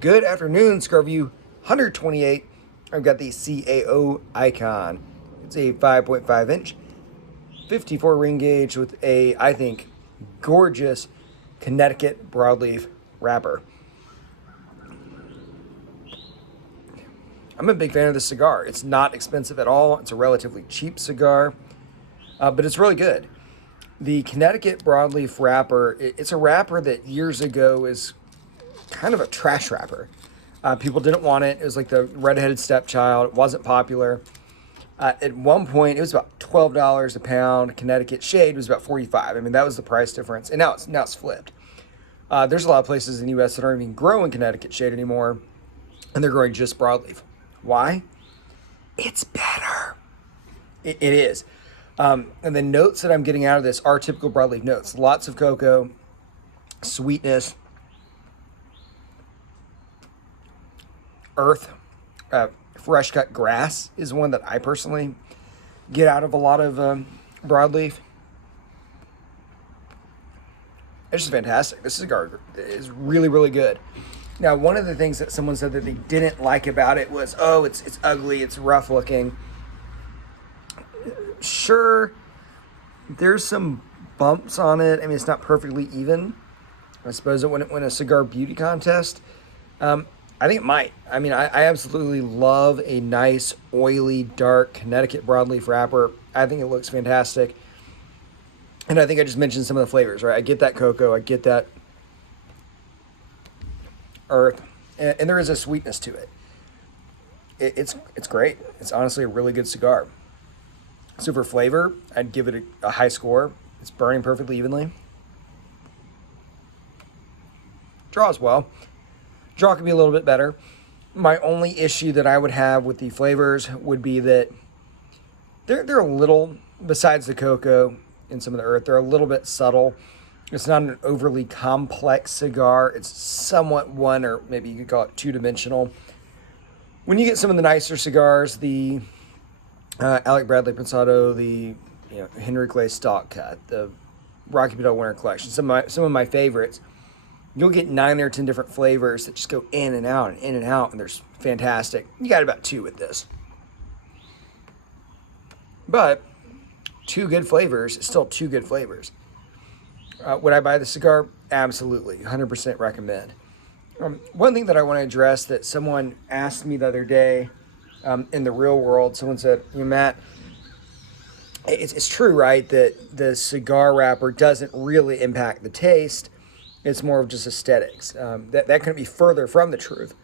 Good afternoon, Scarview 128. I've got the CAO icon. It's a 5.5 inch, 54 ring gauge with a, I think, gorgeous Connecticut broadleaf wrapper. I'm a big fan of this cigar. It's not expensive at all. It's a relatively cheap cigar, but it's really good. The Connecticut broadleaf wrapper, it's a wrapper that years ago is kind of a trash wrapper. People didn't want it. It was like the redheaded stepchild. It wasn't popular. At one point, it was about $12 a pound. Connecticut shade was about $45. I mean, that was the price difference. And now it's flipped. There's a lot of places in the U.S. that aren't even growing Connecticut shade anymore, and they're growing just broadleaf. Why? It's better. It is. And the notes that I'm getting out of this are typical broadleaf notes. Lots of cocoa, sweetness, earth, fresh cut grass is one that I personally get out of a lot of broadleaf. It's just fantastic. This cigar is really, really good. Now, one of the things that someone said that they didn't like about it was, oh, it's ugly, it's rough looking. Sure, there's some bumps on it. I mean, it's not perfectly even. I suppose it wouldn't win a cigar beauty contest. I think it might. I mean, I absolutely love a nice, oily, dark Connecticut broadleaf wrapper. I think it looks fantastic. And I think I just mentioned some of the flavors, right? I get that cocoa. I get that earth. And there is a sweetness to it. It's great. It's honestly a really good cigar. So for flavor, I'd give it a high score. It's burning perfectly evenly. Draws well. Draw can be a little bit better. My only issue that I would have with the flavors would be that they're a little, besides the cocoa and some of the earth, they're a little bit subtle. It's not an overly complex cigar. It's somewhat one, or maybe you could call it two-dimensional. When you get some of the nicer cigars, the Alec Bradley Prensado, the Henry Clay Stock Cut, the Rocky Patel Winter Collection, some of my favorites, you'll get 9 or 10 different flavors that just go in and out and in and out, and they're fantastic. You got about 2 with this. But 2 good flavors is still 2 good flavors. Would I buy the cigar? Absolutely. 100% recommend. One thing that I want to address that someone asked me the other day in the real world, someone said, Matt, it's true, right, that the cigar wrapper doesn't really impact the taste. It's more of just aesthetics. That couldn't be further from the truth.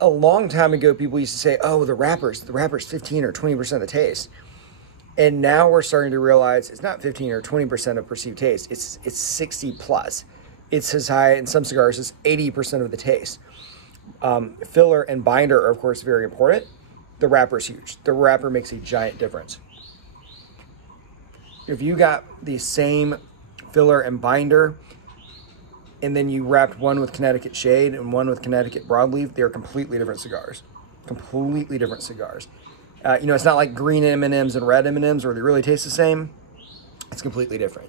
A long time ago, people used to say, oh, the wrapper's 15 or 20% of the taste. And now we're starting to realize it's not 15 or 20% of perceived taste. It's 60 plus. It's as high in some cigars as 80% of the taste. Filler and binder are, of course, very important. The wrapper's huge. The wrapper makes a giant difference. If you got the same filler and binder, and then you wrapped one with Connecticut shade and one with Connecticut broadleaf, they're completely different cigars. Completely different cigars. It's not like green M&Ms and red M&Ms where they really taste the same. It's completely different.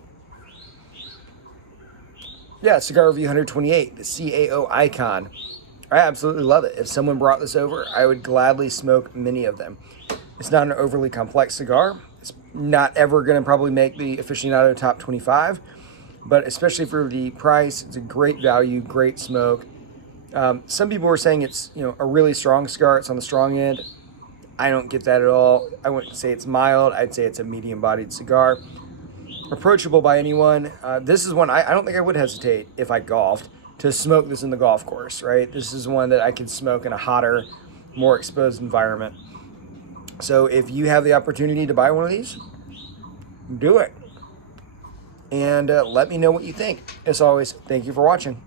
Yeah, Cigar Review 128, the CAO icon. I absolutely love it. If someone brought this over, I would gladly smoke many of them. It's not an overly complex cigar. It's not ever going to probably make the aficionado top 25. But especially for the price, it's a great value, great smoke. Some people were saying it's a really strong cigar. It's on the strong end. I don't get that at all. I wouldn't say it's mild. I'd say it's a medium-bodied cigar. Approachable by anyone. This is one I don't think I would hesitate if I golfed to smoke this in the golf course, right? This is one that I could smoke in a hotter, more exposed environment. So if you have the opportunity to buy one of these, do it. And let me know what you think. As always, thank you for watching.